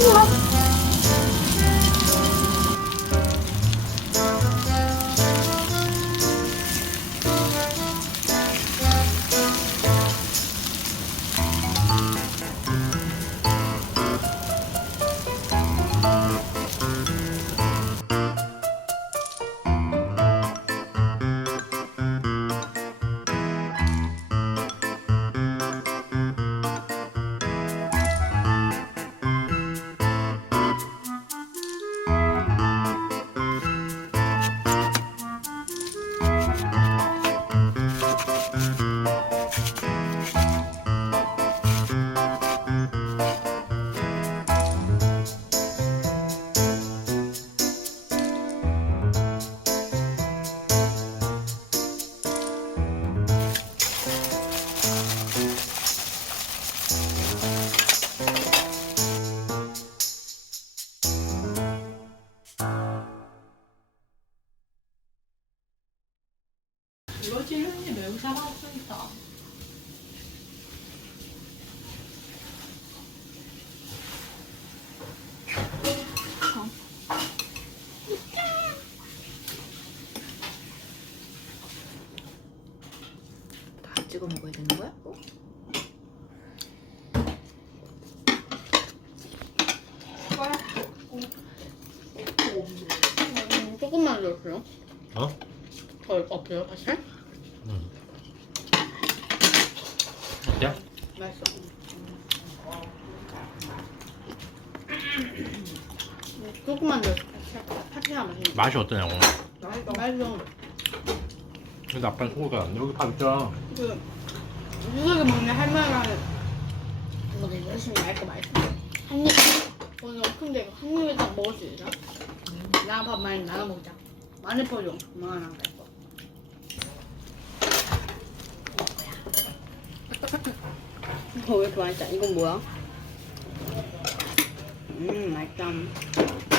Love. 이거 찔르니 매우 사랑스럽다. 다 찍어 먹어야 되는 거야? 어? 음, 조금만 넣었어요. 어? 더 없어요, 사실? 응. 어때요? 맛있어. 음, 조금만. 파티가 맛있네. 맛이 어떠냐고. 맛있어. 맛있어. 근데 아빠는 소고기가 안 돼. 여기 밥 있잖아. 그, 유석이 먹는 할머니가 하는 이거 되게 열심히 얇고 맛있어. 한 입. 오늘 큰데 이거 한 입에 딱 먹을 수 있어? 나랑 밥 많이 나눠 먹자. 마늘 버용 그만한 거. 이거 왜 이렇게 맛있다? 이건 뭐야? 음 맛있다